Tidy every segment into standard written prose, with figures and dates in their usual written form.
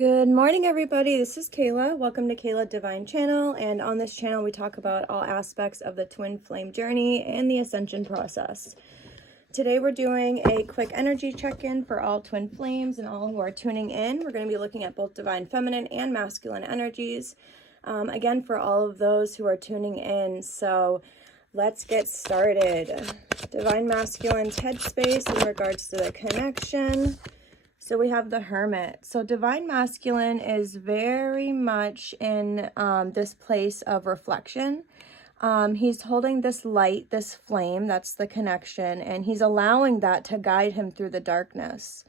Good morning, everybody. This is Kayla. Welcome to Kayla Divine Channel. And on this channel, we talk about all aspects of the twin flame journey and the ascension process. Today, we're doing a quick energy check-in for all twin flames and all who are tuning in. We're going to be looking at both divine feminine and masculine energies. Again, for all of those who are tuning in. So let's get started. Divine masculine's headspace in regards to the connection. So we have the Hermit. So divine masculine is very much in this place of reflection. He's holding this light, this flame, that's the connection, and he's allowing that to guide him through the darkness.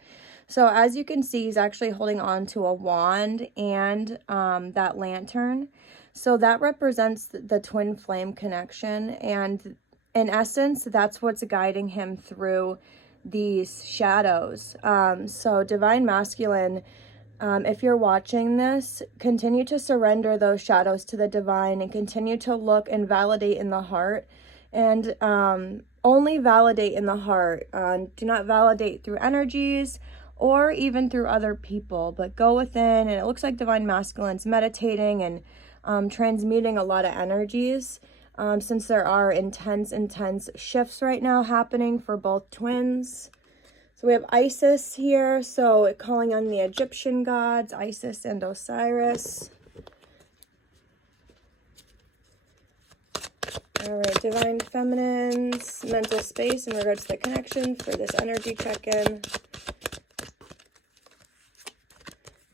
So as you can see, he's actually holding on to a wand and that lantern. So that represents the twin flame connection. And in essence, that's what's guiding him through these shadows. So divine masculine, if you're watching this, continue to surrender those shadows to the divine and continue to look and validate in the heart, and only validate in the heart. Do not validate through energies or even through other people, but go within. And it looks like divine masculine's meditating and transmuting a lot of energies. Since there are intense shifts right now happening for both twins. So we have Isis here, so calling on the Egyptian gods, Isis and Osiris. All right, divine feminine's mental space in regards to the connection for this energy check-in.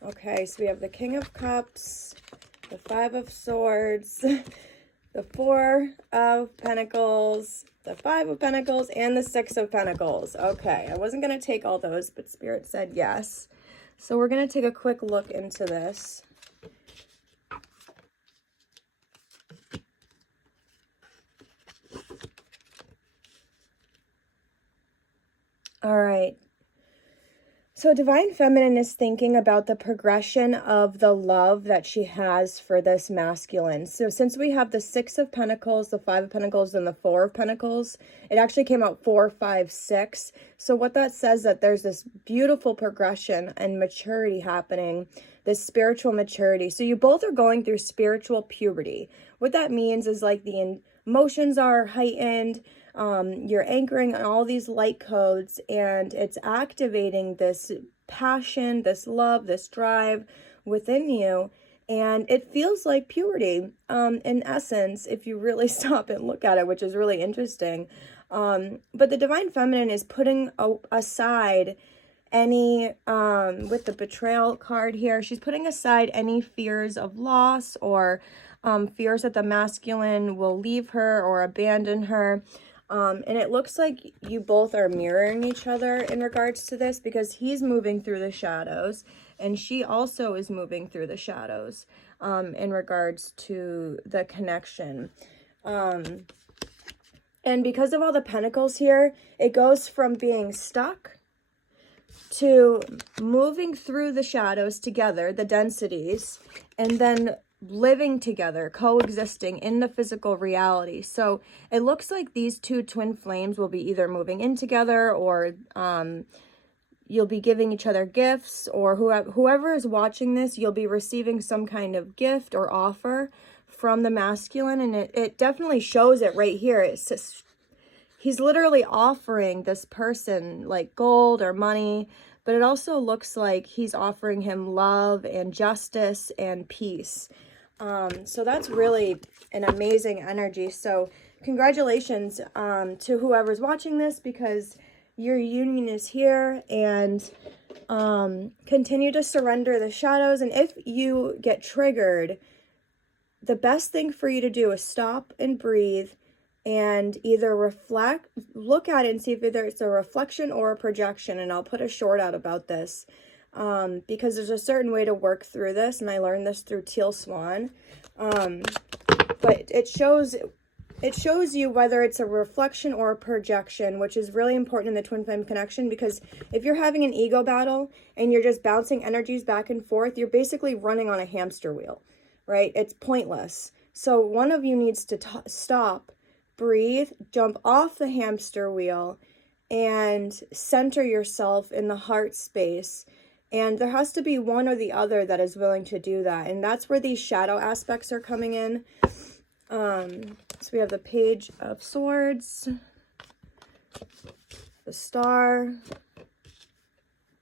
Okay, so we have the King of Cups, the Five of Swords, the Four of Pentacles, the Five of Pentacles, and the Six of Pentacles. Okay, I wasn't going to take all those, but Spirit said yes. So we're going to take a quick look into this. All right. So divine feminine is thinking about the progression of the love that she has for this masculine. So since we have the Six of Pentacles, the Five of Pentacles, and the Four of Pentacles, it actually came out 4, 5, 6. So what that says that there's this beautiful progression and maturity happening, this spiritual maturity. So you both are going through spiritual puberty. What that means is like the emotions are heightened. You're anchoring on all these light codes, and it's activating this passion, this love, this drive within you. And it feels like puberty, in essence, if you really stop and look at it, which is really interesting. But the divine feminine is putting aside any, with the betrayal card here, she's putting aside any fears of loss or fears that the masculine will leave her or abandon her. And it looks like you both are mirroring each other in regards to this, because he's moving through the shadows and she also is moving through the shadows in regards to the connection. And because of all the pentacles here, it goes from being stuck to moving through the shadows together, the densities, and then living together, coexisting in the physical reality. So it looks like these two twin flames will be either moving in together, or you'll be giving each other gifts, or whoever is watching this, you'll be receiving some kind of gift or offer from the masculine. And it definitely shows it right here. It's just, he's literally offering this person like gold or money, but it also looks like he's offering him love and justice and peace. So that's really an amazing energy. So congratulations to whoever's watching this, because your union is here. And continue to surrender the shadows. And if you get triggered, the best thing for you to do is stop and breathe and either look at it and see if either it's a reflection or a projection. And I'll put a short out about this. Because there's a certain way to work through this, and I learned this through Teal Swan. But it shows you whether it's a reflection or a projection, which is really important in the twin flame connection, because if you're having an ego battle and you're just bouncing energies back and forth, you're basically running on a hamster wheel, right? It's pointless. So one of you needs to stop, breathe, jump off the hamster wheel, and center yourself in the heart space. And there has to be one or the other that is willing to do that. And that's where these shadow aspects are coming in. So we have the Page of Swords, the Star,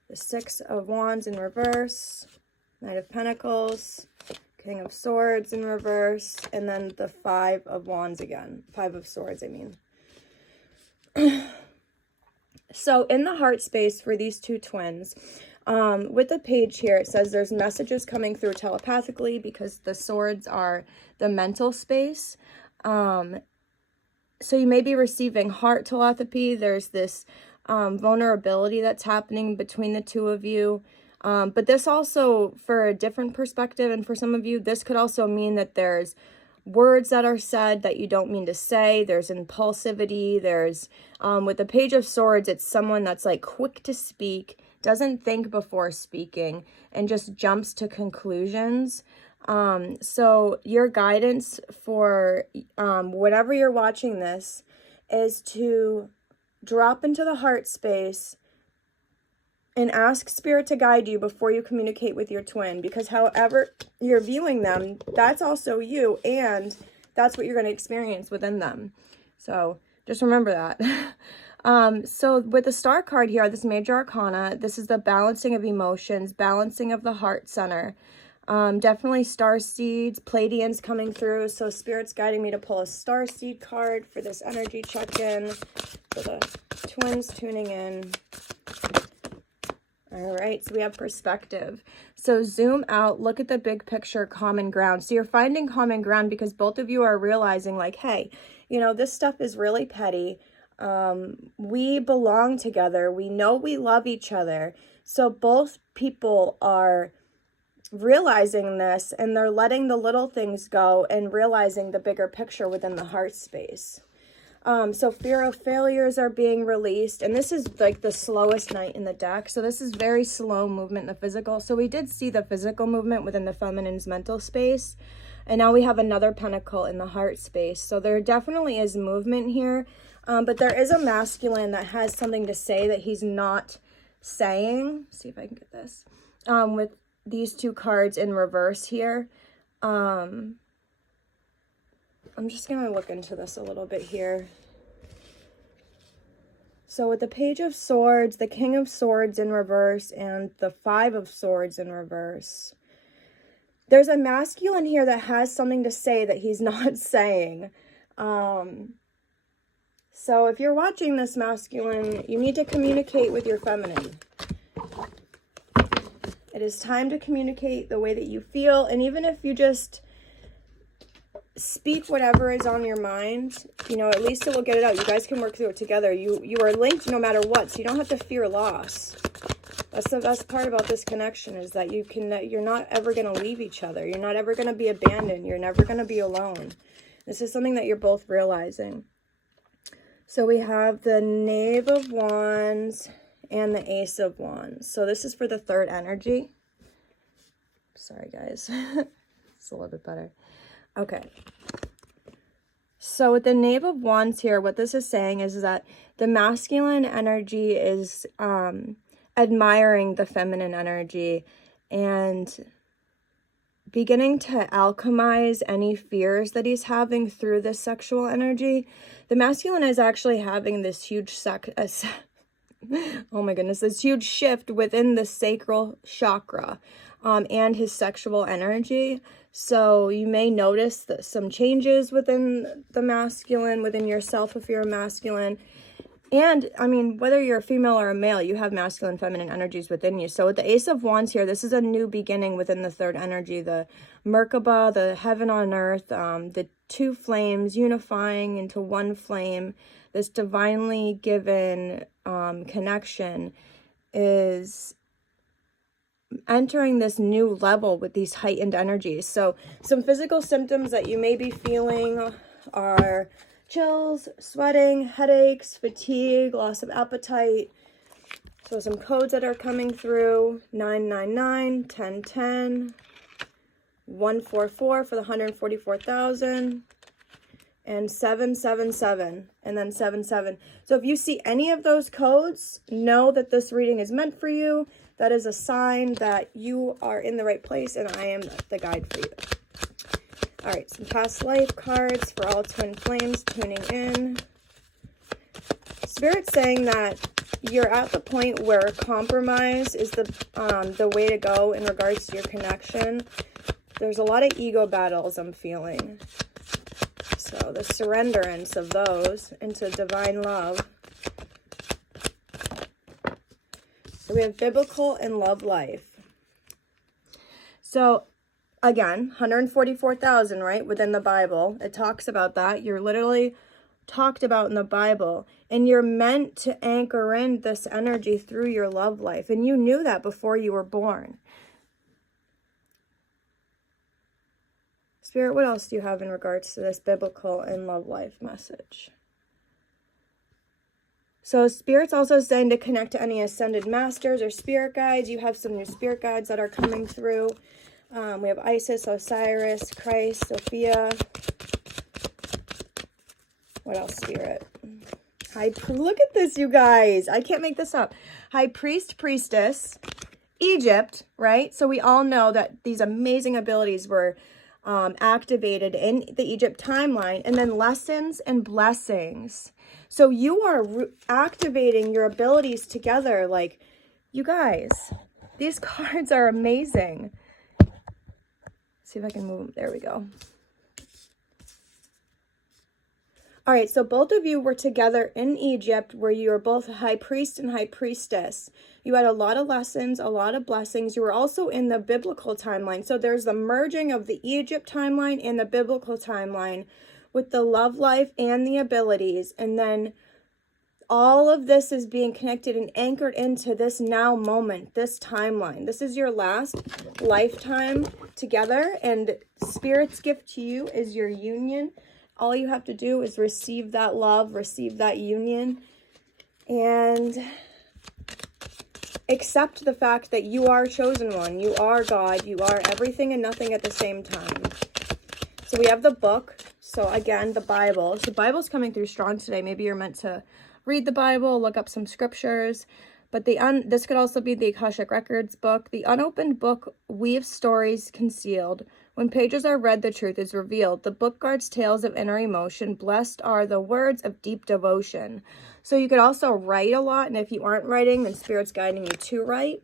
the Six of Wands in reverse, Knight of Pentacles, King of Swords in reverse, and then the Five of Wands again. Five of Swords, I mean. So in the heart space for these two twins, with the page here, it says there's messages coming through telepathically because the swords are the mental space. So you may be receiving heart telepathy. There's this vulnerability that's happening between the two of you. But this also, for a different perspective, and for some of you, this could also mean that there's words that are said that you don't mean to say. There's impulsivity. There's, with the Page of Swords, it's someone that's like quick to speak, doesn't think before speaking, and just jumps to conclusions. So your guidance for whatever you're watching this is to drop into the heart space and ask Spirit to guide you before you communicate with your twin, because however you're viewing them, that's also you, and that's what you're going to experience within them. So just remember that. So with the Star card here, this Major Arcana, this is the balancing of emotions, balancing of the heart center. Definitely star seeds, Pleiadians coming through. So Spirit's guiding me to pull a star seed card for this energy check-in for the twins tuning in. All right, so we have perspective. So zoom out, look at the big picture, common ground. So you're finding common ground because both of you are realizing like, hey, you know, this stuff is really petty. We belong together. We know we love each other. So both people are realizing this, and they're letting the little things go and realizing the bigger picture within the heart space. So fear of failures are being released, and this is like the slowest Knight in the deck. So this is very slow movement in the physical. So we did see the physical movement within the feminine's mental space, and now we have another pentacle in the heart space. So there definitely is movement here, but there is a masculine that has something to say that he's not saying. Let's see if I can get this. With these two cards in reverse here. I'm just going to look into this a little bit here. So with the Page of Swords, the King of Swords in reverse, and the Five of Swords in reverse, there's a masculine here that has something to say that he's not saying. So if you're watching this masculine, you need to communicate with your feminine. It is time to communicate the way that you feel, and even if you just speak whatever is on your mind, you know, at least it will get it out. You guys can work through it together. You are linked no matter what, so you don't have to fear loss. That's the best part about this connection, is that you're not ever going to leave each other. You're not ever going to be abandoned. You're never going to be alone. This is something that you're both realizing. So we have the Knave of Wands and the Ace of Wands. So this is for the third energy. Sorry, guys. It's a little bit better. Okay. So with the Knave of Wands here, what this is saying is that the masculine energy is admiring the feminine energy and beginning to alchemize any fears that he's having through this sexual energy. The masculine is actually having this huge oh my goodness, this huge shift within the sacral chakra and his sexual energy. So you may notice that some changes within the masculine, within yourself if you're a masculine. And, I mean, whether you're a female or a male, you have masculine, feminine energies within you. So with the Ace of Wands here, this is a new beginning within the third energy. The Merkaba, the heaven on earth, the two flames unifying into one flame. This divinely given connection is entering this new level with these heightened energies. So some physical symptoms that you may be feeling are chills, sweating, headaches, fatigue, loss of appetite. So some codes that are coming through: 999, 1010, 144 for the 144,000, and 777, and then 77. So if you see any of those codes, know that this reading is meant for you. that is a sign that you are in the right place and I am the guide for you. All right, some past life cards for all twin flames tuning in. Spirit's saying that you're at the point where compromise is the way to go in regards to your connection. There's a lot of ego battles I'm feeling. So the surrenderance of those into divine love. So we have biblical and love life. So again, 144,000, right? Within the Bible. It talks about that. You're literally talked about in the Bible. And you're meant to anchor in this energy through your love life. And you knew that before you were born. Spirit, what else do you have in regards to this biblical and love life message? So Spirit's also saying to connect to any ascended masters or spirit guides. You have some new spirit guides that are coming through. We have Isis, Osiris, Christ, Sophia. What else, Spirit? Look at this, you guys. I can't make this up. High priest, priestess, Egypt, right? So we all know that these amazing abilities were activated in the Egypt timeline, and then lessons and blessings. So you are activating your abilities together. Like, you guys, these cards are amazing. See if I can move them. There we go. All right, so both of you were together in Egypt where you were both high priest and high priestess. You had a lot of lessons, a lot of blessings. You were also in the biblical timeline. So there's the merging of the Egypt timeline and the biblical timeline with the love life and the abilities. And then all of this is being connected and anchored into this now moment, this timeline. This is your last lifetime together, and Spirit's gift to you is your union. All you have to do is receive that love, receive that union, and accept the fact that you are chosen one. You are God. You are everything and nothing at the same time. So we have the book. So again, the Bible. So the Bible's coming through strong today. Maybe you're meant to read the Bible, look up some scriptures. But this could also be the Akashic Records book. The unopened book weaves stories concealed. When pages are read, the truth is revealed. The book guards tales of inner emotion. Blessed are the words of deep devotion. So you could also write a lot. And if you aren't writing, then Spirit's guiding you to write.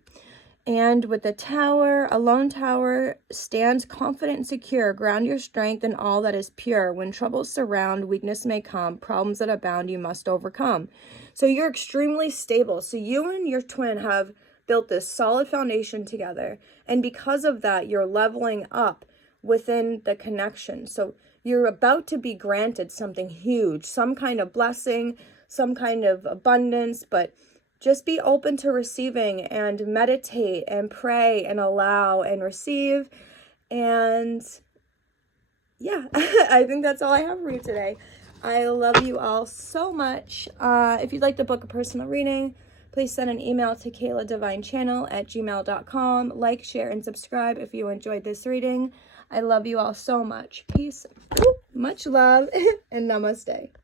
And with the tower, a lone tower stands confident and secure. Ground your strength in all that is pure. When troubles surround, weakness may come. Problems that abound, you must overcome. So you're extremely stable. So you and your twin have built this solid foundation together. And because of that, you're leveling up within the connection. So you're about to be granted something huge, some kind of blessing, some kind of abundance, but just be open to receiving and meditate and pray and allow and receive. And yeah, I think that's all I have for you today. I love you all so much. If you'd like to book a personal reading, please send an email to kayladivinechannel@gmail.com. Like, share, and subscribe if you enjoyed this reading. I love you all so much. Peace, much love, and namaste.